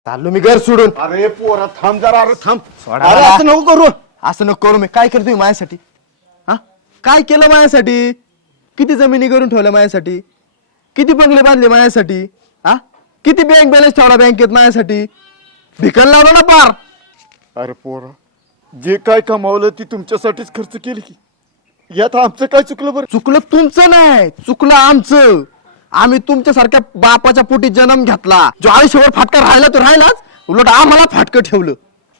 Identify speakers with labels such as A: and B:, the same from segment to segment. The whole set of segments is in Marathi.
A: चाललो मी घर सोडून.
B: अरे पोरा थांब जरा, अरे थांब.
A: सोडा
B: अरे
A: मला.
B: असं नको करू.
A: असं नको करू. मी काय केलं तुम्ही माझ्यासाठी? हा, काय केलं माझ्यासाठी? किती जमिनी करून ठेवल्या माझ्यासाठी? किती बंगले बांधले माझ्यासाठी? हा, किती बँक बॅलन्स ठेवला बँकेत माझ्यासाठी? भिकल लावलं ना पार.
B: अरे पोरा, जे काय कमावलं ती तुमच्यासाठीच खर्च केली की. यात आमचं काय चुकलं बरं?
A: चुकलं तुमचं नाही, चुकलं आमचं. आम्ही तुमच्यासारख्या बापाच्या पोटी जन्म घेतला. जो आयुष्यभर फाटका राहिला तो राहिलाच, उलट आम्हाला फाटकं ठेवलं.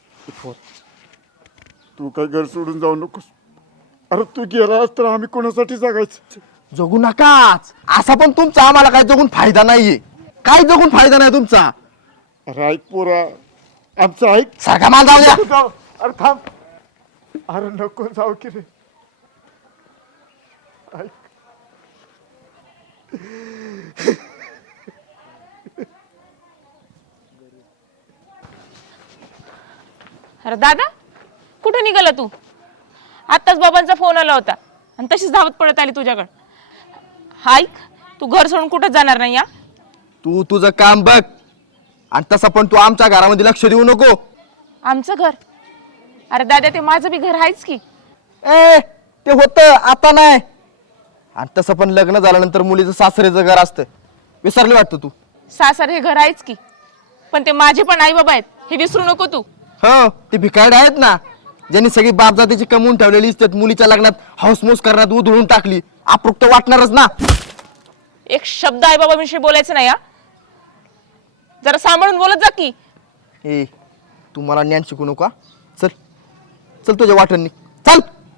B: तू काय घर सोडून जाऊ नकोस. अरे तू गेलास तर आम्ही कोणासाठी जगायचं?
A: जगू नकाच. असा पण तुमचा आम्हाला काय जगून फायदा नाहीये. काय जगून फायदा नाही तुमचा.
B: अरे ऐक पोरा, आमचं ऐक.
A: सारखा माल जाऊ द्या.
B: नको जाऊ. अरे थांब. अरे नको जाऊ की रे. ऐक.
C: अरे दादा, कुठे निघाला तू? आत्ताच बाबांचा फोन आला होता आणि तशीच धावत पडत आली तुझ्याकडे. ऐक, तू घर सोडून कुठे जाणार नाही या?
A: तू तुझं काम बघ आणि तसं पण तू आमच्या घरामध्ये लक्ष देऊ नको.
C: आमचं घर? अरे दादा, ते माझं बी घर आहेच की.
A: ए, ते होतं, आता नाही. आणि तसं पण लग्न झाल्यानंतर मुलीचं सासरेचं घर असतं. विसरले वाटतं तू.
C: सासर हे घर आहेच की, पण ते माझे पण आई बाबा आहेत, हे विसरू नको तू.
A: हो, ते भिकारडे आहेत ना, ज्यांनी सगळी बापजातीची कमवून ठेवलेली इस्टेट मुलीच्या लग्नात हाऊसमूस करण्यात उधळून टाकली. अप्रुक्त वाटणारच ना.
C: एक शब्द आई बाबांविषयी बोलायचं नाही या. जरा सांभाळून बोलत जा की.
A: ए, तू मला ज्ञान शिकू नको. चल चल, तुझ्या वाटणी चल.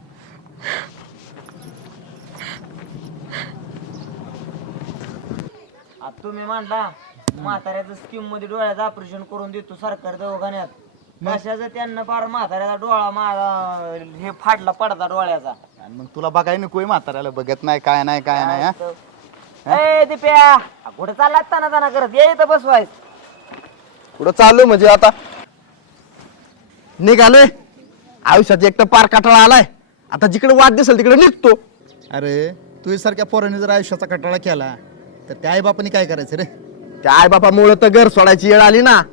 D: तुम्ही म्हणला म्हाताऱ्याचं स्कीम मध्ये डोळ्याचं ऑपरेशन करून देतो सरकार दवाखान्यात. कशाचं त्यांना फार म्हाताऱ्याचा डोळा माझा हे फाडला पडता डोळ्याचा.
E: मग तुला बघाय नकोय म्हाताऱ्याला, बघत नाही काय नाही काय नाही.
D: ए दिप्या, कुठे चालला ताना ताना करत ये इथं बसवायच.
A: पुढं चाललो म्हणजे आता निघाले. आयुष्यात एक तर पार काटाळा आलाय. आता जिकडे वाट दिसेल तिकडे निघतो.
E: अरे तू सारख्या पोराने जर आयुष्याचा कटाळा केला तर त्या आई बापाने काय करायचं रे?
A: त्या आई बापामुळे तर घर सोडायची वेळ आली ना.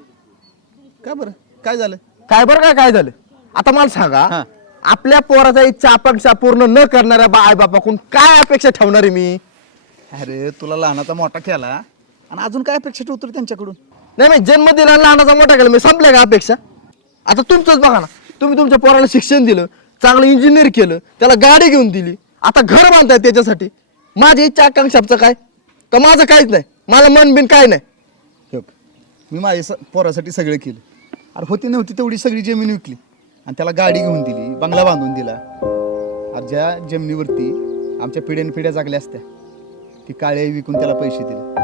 E: का बरं, काय झालं?
A: काय बरं काय झालं? आता मला सांगा,
E: हा.
A: आपल्या पोराचा इच्छा आकांक्षा पूर्ण न करणाऱ्या आई बापाकडून काय अपेक्षा ठेवणार आहे मी?
E: अरे तुला लहानाचा मोठा केला आणि अजून काय अपेक्षा ठेवतो रे त्यांच्याकडून?
A: नाही नाही, जन्म दिला, लहानाचा मोठा केला, मी संपल्या का अपेक्षा? आता तुमचंच बघा ना, तुम्ही तुमच्या पोराला शिक्षण दिलं, चांगलं इंजिनियर केलं, त्याला गाडी घेऊन दिली, आता घर बांधताय त्याच्यासाठी. माझी इच्छा आकांक्षाचं काय? तर माझं काहीच नाही. मला मन बिन काय नाही.
E: हे बघ, मी माझ्या पोरासाठी सगळं केलं. अरे होती नव्हती तेवढी सगळी जमीन विकली आणि त्याला गाडी घेऊन दिली, बंगला बांधून दिला. अरे ज्या जमिनीवरती आमच्या पिढ्यान पिढ्या जागल्या असत्या ती काळी आई विकून त्याला पैसे दिले.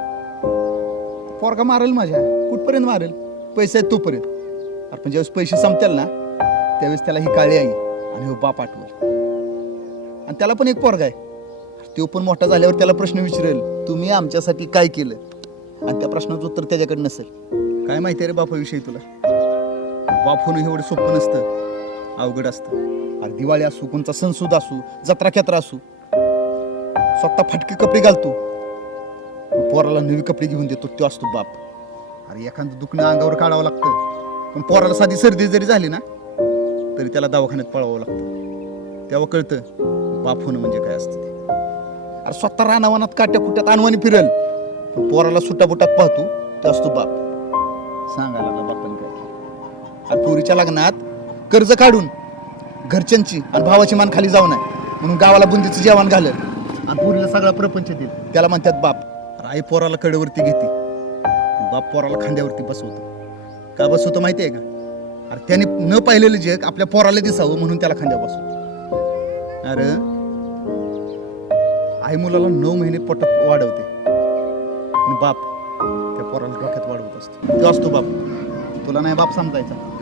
E: पोरगा मारेल माझ्या, कुठपर्यंत मारेल? पैसे आहेत तोपर्यंत. अरे पण ज्यावेळेस पैसे संपतील ना त्यावेळेस त्याला ही काळी आई आणि हो बाप आठवल. आणि त्याला पण एक पोरगा आहे. तो पण मोठा झाल्यावर त्याला प्रश्न विचारेल, तुम्ही आमच्यासाठी काय केलं? आणि त्या प्रश्नाचं उत्तर त्याच्याकडे नसेल. काय माहिती आहे रे बापाविषयी तुला? बाप होणं एवढं सोपं नसतं, अवघड असतं. अरे दिवाळी असू, कोणता सणसूद असू, जत्रा खेत्रा असू, स्वतः फटके कपडे घालतो, पोराला नवी कपडे घेऊन देतो, तो असतो बाप. अरे एखादं दुखणं अंगावर काढावं लागतं, पण पोराला साधी सर्दी जरी झाली ना तरी त्याला दवाखान्यात पळावं लागतं. तेव्हा कळतं बाप होणं म्हणजे काय असतं ते. अरे स्वतः रानावनात काट्या कुट्यात अनवाणी फिरल, पण पोराला सुटाबुटात पाहतो, ते असतो बाप. सांगायला लागला बापाने काय. अरे पोरीच्या लग्नात कर्ज काढून घरच्यांची आणि भावाची मान खाली जाऊ नये म्हणून गावाला बुंदीचं जेवण घालल आणि पोरीला सगळा प्रपंच देईल, त्याला म्हणतात बाप. अरे आई पोराला कडेवरती घेते, बाप पोराला खांद्यावरती बसवतो. का बसवतो माहिती आहे का? अरे त्याने न पाहिलेलं जग आपल्या पोराला दिसावं म्हणून त्याला खांद्यावर बसवतो. अरे आई मुलाला 9 महिने पोटात वाढवते आणि बाप त्या पोराला डोक्यात वाढवत असतो. तो असतो बाप. तुला नाही बाप समजायचा.